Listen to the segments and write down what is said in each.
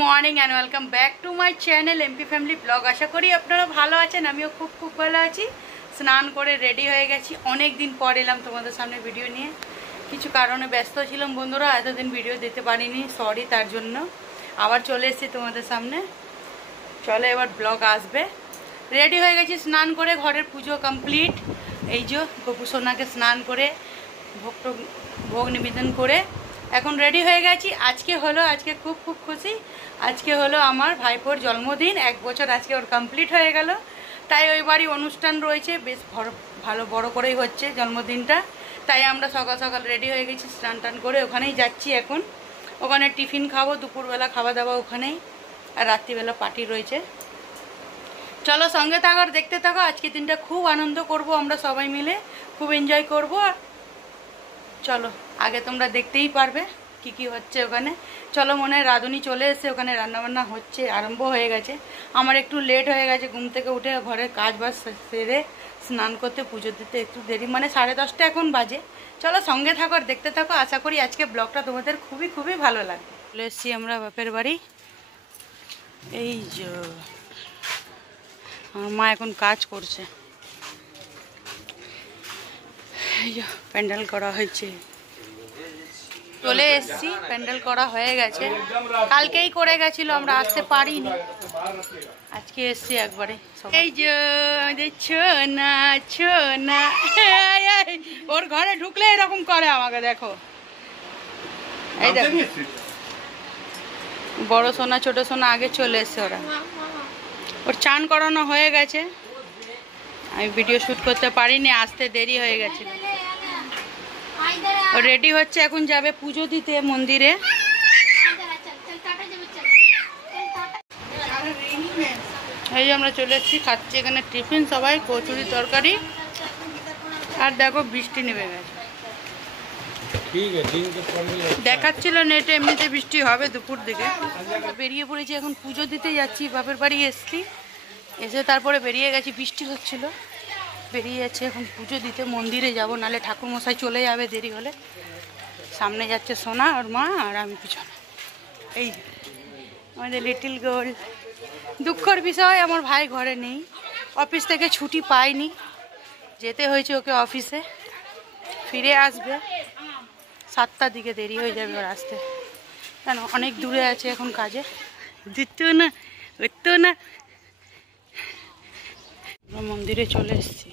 Morning and welcome back to my channel MP family blog. আশা করি আপনারা ভালো আছেন, আমিও খুব ভালো আছি। স্নান করে রেডি হয়ে গেছি, অনেক দিন পর এলাম তোমাদের সামনে ভিডিও নিয়ে। কিছু কারণে ব্যস্ত ছিলাম বন্ধুরা, এতদিন ভিডিও দিতে পারিনি, সরি তার জন্য। আবার চলে এসেছি তোমাদের সামনে, চলে এবার ব্লগ আসবে। রেডি হয়ে গেছি স্নান করে, ঘরের পুজো কমপ্লিট। এই যে গপু সোনাকে স্নান করে ভোগ নিবেদন করে এখন রেডি হয়ে গেছি। আজকে খুব খুশি, আজকে হলো আমার ভাইপোর জন্মদিন, 1 বছর আজকে ওর কমপ্লিট হয়ে গেল। তাই ওই বাড়ি অনুষ্ঠান রয়েছে, বেশ ভালো বড় করেই হচ্ছে জন্মদিনটা। তাই আমরা সকাল সকাল রেডি হয়ে গেছি, স্নান টান করে ওখানেই যাচ্ছি এখন। ওখানে টিফিন খাবো, দুপুরবেলা খাওয়া দাওয়া ওখানেই, আর রাত্রিবেলা পার্টি রয়েছে। চলো সঙ্গে থাকো আর দেখতে থাকো। আজকে দিনটা খুব আনন্দ করব আমরা সবাই মিলে, খুব এনজয় করব। চলো আগে তোমরা দেখতেই পারবে কি হচ্ছে ওখানে। চলো, মনে হয় রাঁধুনি চলে এসেছে, ওখানে রান্নাবান্না হচ্ছে, আরম্ভ হয়ে গেছে। আমার একটু লেট হয়ে গেছে, ঘুম থেকে উঠে ঘরের কাজ বাজ সেরে স্নান করতে পুজো দিতে একটু দেরি, মানে 10:30 এখন বাজে। চলো সঙ্গে থাকো আর দেখতে থাকো, আশা করি আজকে ব্লগটা তোমাদের খুবই ভালো লাগবে। চলে এসেছি আমরা বাপের বাড়ি। এই যে আমার মা এখন কাজ করছে, এই যে প্যান্ডেল করা হয়েছে। চলে এসছি, প্যান্ডেল করা হয়ে গেছে, কালকেই করে গেছিল, আমরা আসতে পারিনি, আজকে এসছি একবারে। এই যে ছোনা ওর ঘরে ঢুকলে এরকম করে আমাকে, দেখো এই দেখো বড় সোনা ছোট সোনা আগে চলে এসছে ওরা। ওর চান করানো হয়ে গেছে, আমি ভিডিও শ্যুট করতে পারিনি, আসতে দেরি হয়ে গেছিল। ও রেডি হচ্ছে, এখন যাবে পুজো দিতে মন্দিরে। এই যে আমরা চলে এসেছি, খাচ্ছি এখানে টিফিন সবাই, কচুরি তরকারি। আর দেখো বৃষ্টি নেমে গেছে, দেখাচ্ছিল নেটে এমনিতে বৃষ্টি হবে দুপুর দিকে। বেরিয়ে পড়েছি, এখন পুজো দিতে যাচ্ছি, বাপের বাড়ি এসছি, এসে তারপরে বেরিয়ে গেছি, বৃষ্টি হচ্ছিল, বেরিয়ে যাচ্ছে এখন পুজো দিতে, মন্দিরে যাব, নাহলে ঠাকুরমশাই চলে যাবে দেরি হলে। সামনে যাচ্ছে সোনা ওর মা, আর আমি পিছনে। এই আমাদের লিটিল গার্ল। দুঃখের বিষয় আমার ভাই ঘরে নেই, অফিস থেকে ছুটি পাইনি, যেতে হয়েছে ওকে অফিসে। ফিরে আসবে 7টার দিকে, দেরি হয়ে যাবে ওর আসতে, কেন অনেক দূরে আছে এখন কাজে। দিত না দেখতো না। মন্দিরে চলে এসেছি,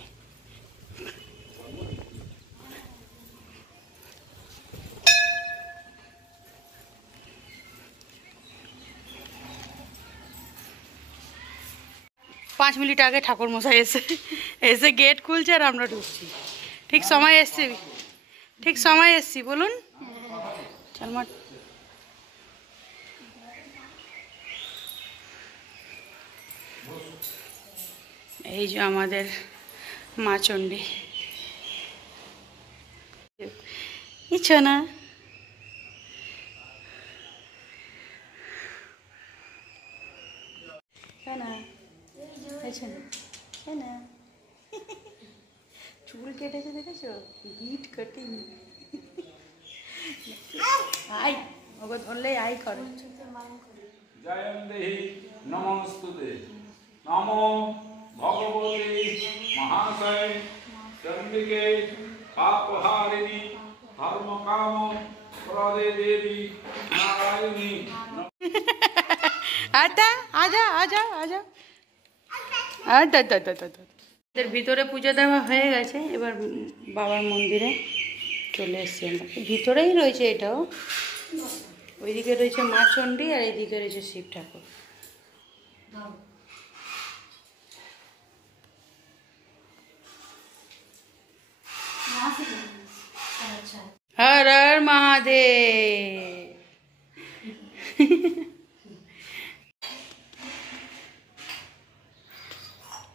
পাঁচ মিনিট আগে ঠাকুর মশাই এসে গেট খুলছে আর আমরা ঢুকছি। ঠিক সময় এসছি বলুন। এই যে আমাদের মা চণ্ডী, ইচ্ছা না চুল কেটেছে দেখেছো, হিট কাটিং। আই ওকে ধরলেই আই করে। জয়ং দেহি নমস্তুতে, নমো ভগবতে মহাশয় চন্ডিকে পাপহারিণী ধর্মকাম প্রদে দেবী নারায়ণী। ভিতরে পুজো দেওয়া হয়ে গেছে, এবার বাবার মন্দিরে চলে এসছি আমরা। ভিতরেই রয়েছে এটাও, ওইদিকে রয়েছে মা চণ্ডী আর এইদিকে রয়েছে শিব ঠাকুর। হর হর মহাদেব।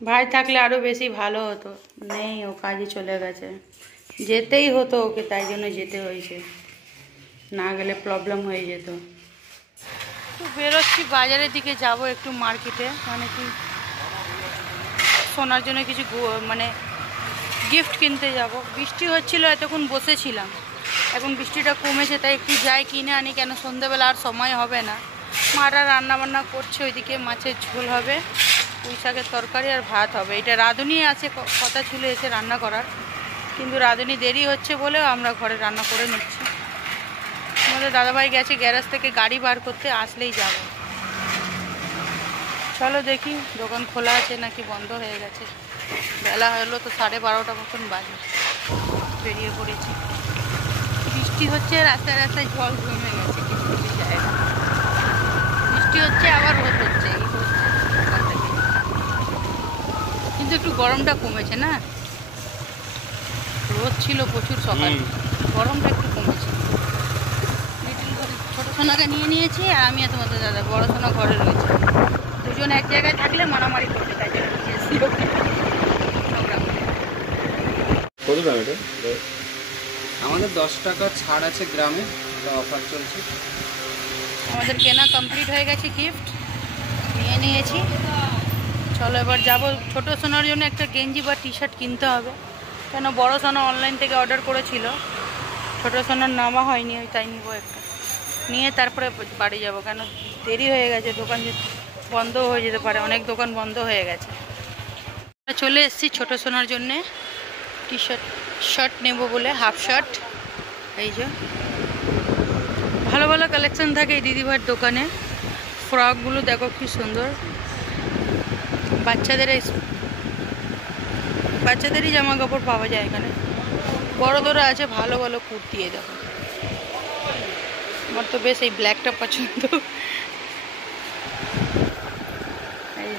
ভাই থাকলে আরো বেশি ভালো হতো, নেই, ও কাজে চলে গেছে, যেতেই হতো ওকে, তাই জন্য যেতে হয়েছে, না গেলে প্রবলেম হয়ে যেত। তো বেরোচ্ছি বাজারের দিকে, যাব একটু মার্কেটে, মানে কি সোনার জন্য কিছু মানে গিফট কিনতে যাব। বৃষ্টি হচ্ছিল, এতক্ষণ বসেছিলাম, এখন বৃষ্টিটা কমেছে, তাই একটু যাই কিনে আনি, কেন সন্ধ্যেবেলা আর সময় হবে না। মারা রান্না বান্না করছে, ওইদিকে মাছের ঝোল হবে, পুঁই শাকের তরকারি আর ভাত হবে। এটা রাঁধুনি আছে, কথা ছিল এসে রান্না করার, কিন্তু রাঁধুনি দেরি হচ্ছে বলেও আমরা ঘরে রান্না করে নিচ্ছি। আমাদের দাদাভাই গেছে গ্যারেজ থেকে গাড়ি বার করতে, আসলেই যাব। চলো দেখি দোকান খোলা আছে নাকি বন্ধ হয়ে গেছে। বেলা হলো তো 12:30 মতন বাজে, বেরিয়ে পড়েছি। বৃষ্টি হচ্ছে, রাস্তায় রাস্তায় জল জমে গেছে, কিছু জায়গা বৃষ্টি হচ্ছে আবার রোদ হচ্ছে, এই হচ্ছে সকাল থেকে। কিন্তু একটু গরমটা কমেছে না, রোদ ছিল প্রচুর সকাল, গরমটা একটু কমেছে। লিটিল ছোটো সোনাকে নিয়ে নিয়েছি, আর আমি আর তোমাদের দাদা বড় সোনা ঘরে রয়েছে। দুজন এক জায়গায় থাকলে মারামারি করতে, তাই জন্য আমাদের 10 টাকা ছাড় আছে গ্রামে, অফার চলছে। আমাদের কেনা কমপ্লিট হয়ে গেছে, গিফট নিয়ে নিয়েছি। চলো এবার যাব। ছোটো সোনার জন্য একটা গেঞ্জি বা টি শার্ট কিনতে হবে, কেন বড় সোনা অনলাইন থেকে অর্ডার করেছিল, ছোটো সোনার নামা হয়নি, ওই তাই নিব একটা, নিয়ে তারপরে বাড়ি যাব, কেন দেরি হয়ে গেছে, দোকান বন্ধ হয়ে যেতে পারে, অনেক দোকান বন্ধ হয়ে গেছে। চলে এসেছি ছোটো সোনার জন্যে টি শার্ট নেব বলে, হাফ শার্ট। এই যে ভালো ভালো কালেকশন থাকে এই দিদিভাইয়ের দোকানে, ফ্রকগুলো দেখো কি সুন্দর, বাচ্চাদেরই জামা কাপড় পাওয়া যায় এখানে, বড়দেরও আছে ভালো ভালো কুর্তি। দেখো আমার তো বেশ এই ব্ল্যাকটা পছন্দ।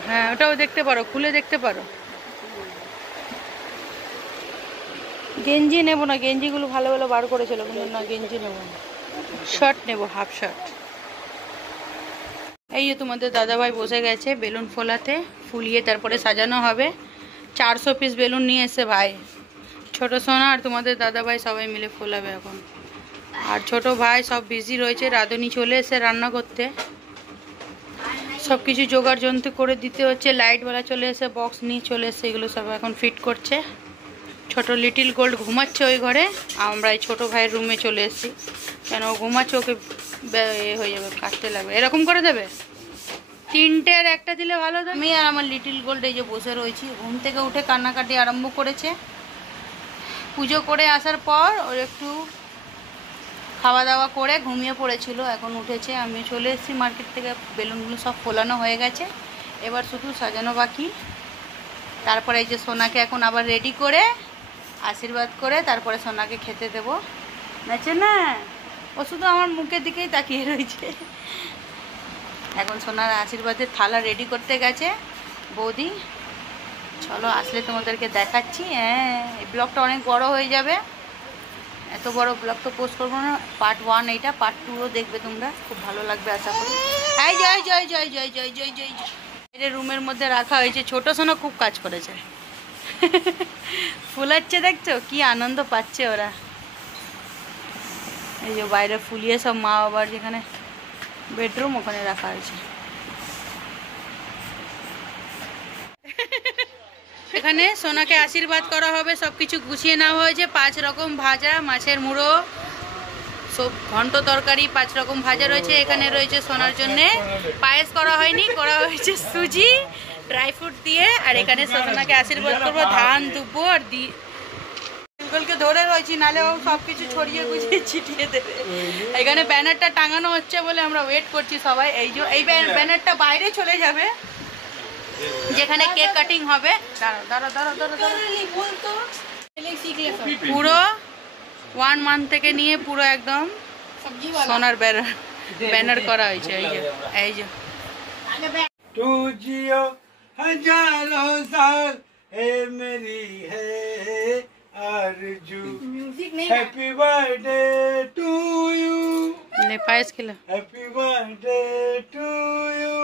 হ্যাঁ ওটাও দেখতে পারো, খুলে দেখতে পারো। গেঞ্জি নেবো না, গেঞ্জিগুলো ভালো ভালো বার করেছিল, কিন্তু না গেঞ্জি নেবো না, শার্ট নেবো, হাফ শার্ট। এই যে তোমাদের দাদাভাই বসে গেছে বেলুন ফোলাতে, ফুলিয়ে তারপরে সাজানো হবে। 400 পিস বেলুন নিয়ে এসে ভাই, ছোট সোনা আর তোমাদের দাদাভাই সবাই মিলে ফোলাবে এখন। আর ছোট ভাই সব বিজি রয়েছে, রাঁধুনি চলে এসে রান্না করতে, সব কিছু জোগাড় যন্ত্র করে দিতে হচ্ছে। লাইটওয়ালা চলে এসে বক্স নিয়ে চলে এসে এগুলো সব এখন ফিট করছে। ছোট লিটিল গোল্ড ঘুমাচ্ছে ওই ঘরে, আমরা এই ছোটো ভাইয়ের রুমে চলে এসেছি, কেন ও ঘুমাচ্ছে, ওকে এ হয়ে যাবে, কাটতে লাগবে। এরকম করে দেবে, 3টে আর একটা দিলে ভালো হতো। আমি আর আমার লিটিল গোল্ড এই যে বসে রয়েছি, ঘুম থেকে উঠে কান্নাকাটি আরম্ভ করেছে। পুজো করে আসার পর ওর একটু খাওয়া দাওয়া করে ঘুমিয়ে পড়েছিল, এখন উঠেছে। আমি চলে এসেছি মার্কেট থেকে, বেলুনগুলো সব ফোলানো হয়ে গেছে, এবার শুধু সাজানো বাকি। তারপরে এই যে সোনাকে এখন আবার রেডি করে আশীর্বাদ করে তারপরে সোনাকে খেতে দেবো। নাচে না, ও শুধু আমার মুখের দিকেই তাকিয়ে রয়েছে। এখন সোনার আশীর্বাদের থালা রেডি করতে গেছে বৌদি। চলো আসলে তোমাদেরকে দেখাচ্ছি। হ্যাঁ এই ব্লগটা অনেক বড় হয়ে যাবে, এত বড় ব্লগ তো পোস্ট করবো না। পার্ট 1 এইটা, পার্ট 2ও দেখবে তোমরা, খুব ভালো লাগবে আশা করি। এই জয় জয় জয় জয় জয় জয় জয় জয়। এটা রুমের মধ্যে রাখা হয়েছে, ছোট সোনা খুব কাজ করেছে, ফুলাচ্ছে দেখছো কি আনন্দ পাচ্ছে ওরা। এই যে বাইরে ফুলিয়ে সব মা বাবার যেখানে বেডরুম ওখানে রাখা হয়েছে। এখানে সোনাকে আশীর্বাদ করা হবে, সব কিছু গুছিয়ে নেওয়া হয়েছে। 5 রকম ভাজা, মাছের মুড়ো, সব ঘন্ট তরকারি, 5 রকম ভাজা রয়েছে। এখানে রয়েছে সোনার জন্যে পায়েস করা হয়নি, করা হয়েছে সুজি ড্রাই ফ্রুট দিয়ে। আর এখানে সোনাকে আশীর্বাদ করবো, ধান দুব্বো আর কে ধরে রয়েছি, নাহলে ও সব কিছু ছড়িয়ে গুছিয়ে ছিটিয়ে দেবে। এখানে ব্যানারটা টাঙানো হচ্ছে বলে আমরা ওয়েট করছি সবাই। এই যে এই ব্যানারটা বাইরে চলে যাবে, যেখানে কেক কাটিং হবে। পুরো 1 মান্থ থেকে নিয়ে পুরো একদম সোনার ব্যানার করা হয়েছে। এই যে तू जियो हजारों साल ए मेरी है आरज़ू हैप्पी बर्थडे टू यू ले पायस खिला happy birthday to you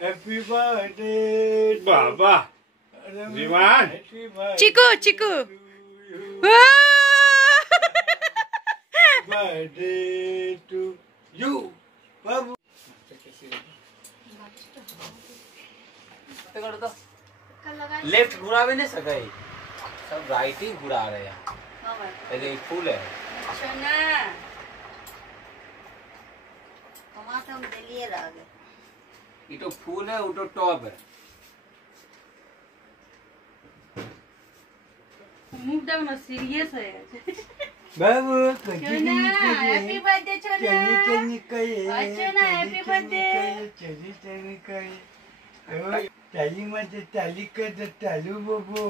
happy birthday बाबा Jeevan Chiku Chiku birthday to you बाबू लेफ्ट घुरा भी नहीं सके, सब राइट ही घुरा रहे हैं। पहले फूल है सोना ये तो फूल है, वो तो टॉप है। মুখ দেখো না সিরিয়াস হয়ে গেছে बाबू চোনা হ্যাপি বার্থডে চোনা চোনা হ্যাপি বার্থডে ताली मत ताली कर तालू बाबू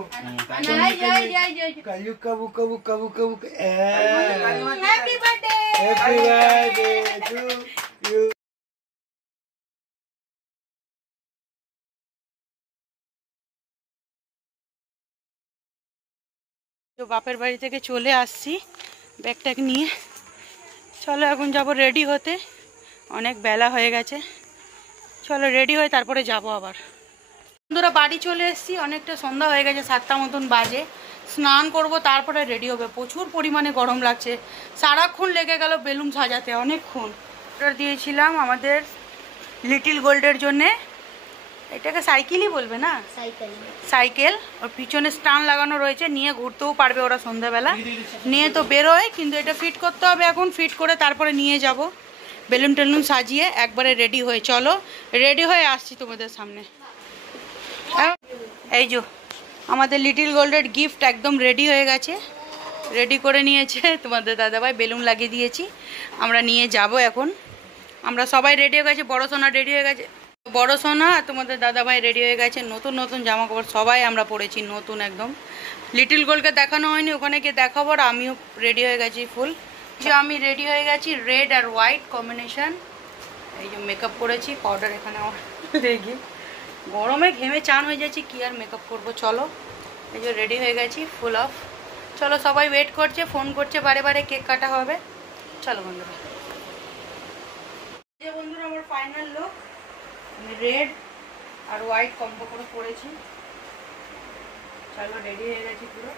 যাই যাই যাই যাই कालू कबू कबू कबू कबू happy birthday happy birthday to you তো বাপের বাড়ি থেকে চলে আসছি ব্যাগটাক নিয়ে। চলো এখন যাব রেডি হতে, অনেক বেলা হয়ে গেছে। চলো রেডি হয়ে তারপরে যাব আবার। বন্ধুরা বাড়ি চলে এসেছি, অনেকটা সন্ধ্যা হয়ে গেছে, 7টা মতন বাজে। স্নান করব তারপরে রেডি হবে। প্রচুর পরিমাণে গরম লাগছে, সারাক্ষণ লেগে গেল বেলুন সাজাতে, অনেকক্ষণ। অর্ডার দিয়েছিলাম আমাদের লিটিল গোল্ডের জন্যে, এটাকে সাইকেলই বলবে না, সাইকেল। ওর পিছনে স্টান লাগানো রয়েছে, নিয়ে ঘুরতেও পারবে ওরা সন্ধ্যাবেলা। নিয়ে তো বেরোয়, কিন্তু এটা ফিট করতে হবে এখন, ফিট করে তারপরে নিয়ে যাব বেলুন টেলুন সাজিয়ে একবারে রেডি হয়ে। চলো রেডি হয়ে আসছি তোমাদের সামনে। এই যে আমাদের লিটিল গোল্ডের গিফট একদম রেডি হয়ে গেছে, রেডি করে নিয়েছে তোমাদের দাদাভাই, বেলুন লাগিয়ে দিয়েছি। আমরা নিয়ে যাব এখন। আমরা সবাই রেডি হয়ে গেছে, বড় সোনা রেডি হয়ে গেছে, বড় সোনা আর তোমাদের দাদাভাই রেডি হয়ে গেছে। নতুন নতুন জামা কাপড় সবাই আমরা পরেছি, নতুন একদম। লিটিল গোল্ডকে দেখানো হয়নি, ওখানে গিয়ে দেখাবো। আর আমিও রেডি হয়ে গেছি ফুল। যে আমি রেডি হয়ে গেছি রেড আর হোয়াইট কম্বিনেশন। এই যে মেকআপ করেছি, পাউডার এখানে দেখি, গরমে ঘেমে চান হয়ে যাচ্ছি, কি আর মেকআপ করবো। চলো এই যে রেডি হয়ে গেছি ফুল অফ। চলো সবাই ওয়েট করছে, ফোন করছে বারে বারে, কেক কাটা হবে। চলো বন্ধুরা, এই যে বন্ধুরা আমার ফাইনাল লুক, আমি রেড আর হোয়াইট কম্বো করে পরেছি। চলো রেডি হয়ে গেছি পুরো।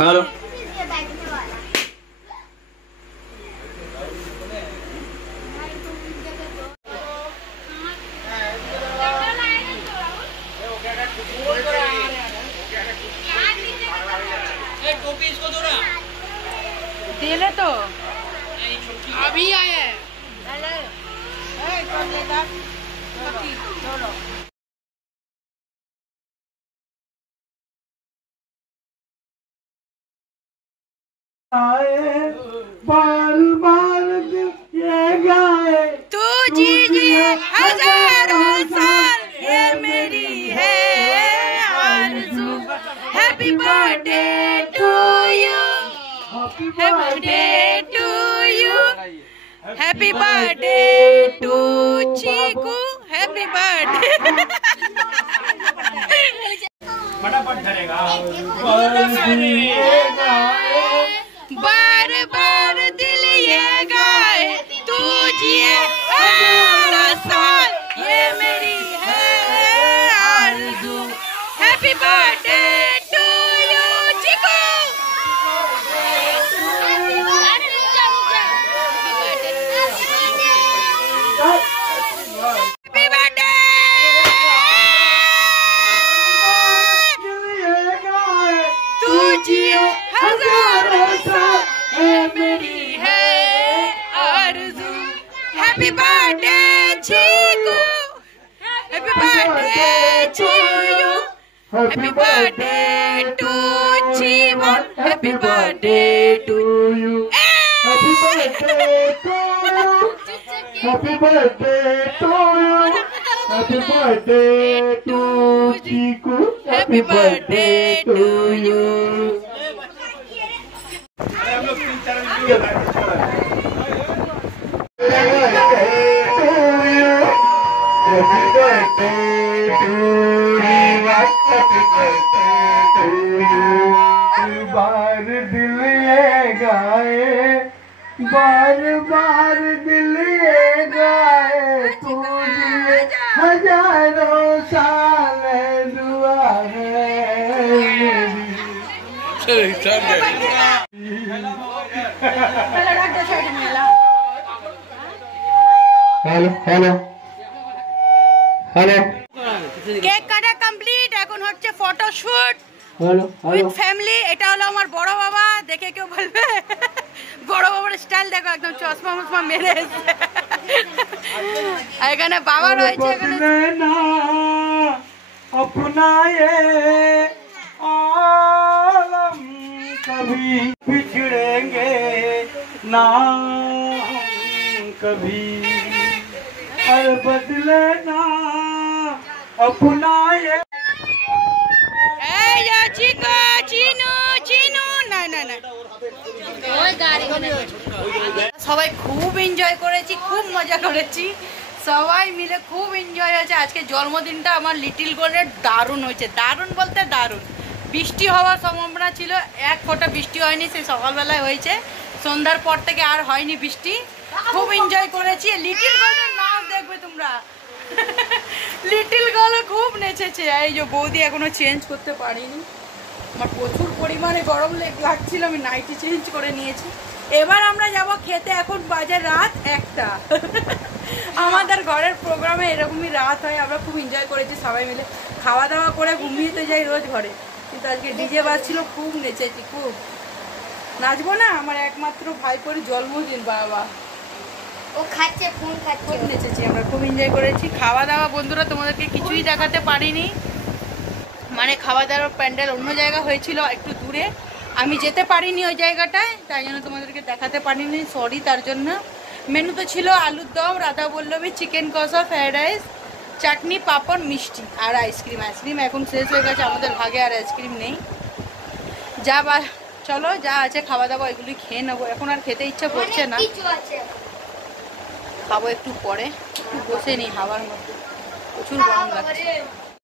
हेलो टोपी इसको दो ना, दिले तो अभी आए हैं। आए बार बार दिल ये गाए तू जीजिए हजारों साल, ये मेरी है आरज़ू। Happy birthday to you, happy birthday to you, happy birthday to Chiku, happy birthday. फटाफट करेगा। बार बार दिल ये गाए, तू जिए हजारों साल, ये मेरी है आरज़ू। Happy birthday to you Chiku. Happy birthday. तू जिए हजारों साल, ये मेरी है आरज़ू। Happy birthday Chiku, happy birthday to you, happy birthday to Jeevan, happy birthday to you, happy birthday to you, happy birthday to you, happy birthday to Chiku, happy birthday to you. हम लोग 3-4 video happy birthday to you, happy birthday to you. बार दिल ये गाए, बार बार दिल ये गाए, तुझे हजारों साल दुआ है हेलो हेलो हेलो কেক কাটা কমপ্লিট, এখন হচ্ছে ফটোশুট। Hello hello family. এটা হলো আমার বড় বাবা, দেখে কেউ বলবে বড় বাবার স্টাইল দেখো, একদম চশমা মশমা মেরে এসছে। আর এখানে বাবা রয়েছে, এখানে ना अपना ये आलम कभी बिछड़ेंगे ना हम कभी और बदले ना अपना ये এই যে চিকো চিনু চিনু না না না সবাই খুব এনজয় করেছি, খুব মজা করেছি, সবাই মিলে খুব এনজয় হয়েছে। আজকে জন্মদিনটা আমার লিটিল গোলের দারুণ হয়েছে, দারুণ বলতে দারুণ। বৃষ্টি হওয়ার সম্ভাবনা ছিল, এক ফোঁটা বৃষ্টি হয়নি, সেই সকালবেলায় হয়েছে, সন্ধ্যার পর থেকে আর হয়নি বৃষ্টি। খুব এনজয় করেছি। লিটিল গোলের নাচ দেখবে তোমরা, লিটিল গোলে খুব নেচেছে। এই যে বৌদি এখনো চেঞ্জ করতে পারিনি, আমার প্রচুর পরিমাণে গরম লাগছিল, আমি নাইটি চেঞ্জ করে নিয়েছি। এবার আমরা যাব খেতে, এখন বাজে রাত 1টা। আমাদের ঘরের প্রোগ্রামে এরকমই রাত হয়, আমরা খুব এনজয় করেছি সবাই মিলে, খাওয়া দাওয়া করে ঘুমিয়ে তো যাই রোজ ঘরে, কিন্তু আজকে ডিজে বাজছিল, খুব নেচেছি, খুব নাচবো না, আমার একমাত্র ভাইপোর জন্মদিন, বাবা ও খাচ্ছে, ফোন খাচ্ছে। খুব নেচেছি আমরা, খুব এনজয় করেছি। খাওয়া দাওয়া বন্ধুরা তোমাদেরকে কিছুই দেখাতে পারিনি, মানে খাওয়া দাওয়ার প্যান্ডেল অন্য জায়গা হয়েছিল একটু দূরে, আমি যেতে পারিনি ওই জায়গাটায়, তাই জন্য তোমাদেরকে দেখাতে পারিনি, সরি তার জন্য। মেনুতে ছিল আলুর দম, রাধা বল্লভী, চিকেন কষা, ফ্রাইড রাইস, চাটনি, পাঁপড়, মিষ্টি আর আইসক্রিম। আইসক্রিম এখন শেষ হয়ে গেছে আমাদের ভাগে, আর আইসক্রিম নেই। যা বা চলো যা আছে খাওয়া দাওয়া এগুলি খেয়ে নেবো, এখন আর খেতে ইচ্ছা করছে না, কিছু আছে, খাবো একটু পরে, একটু বসে নিই হাওয়ার মধ্যে, প্রচুর গরম লাগছে।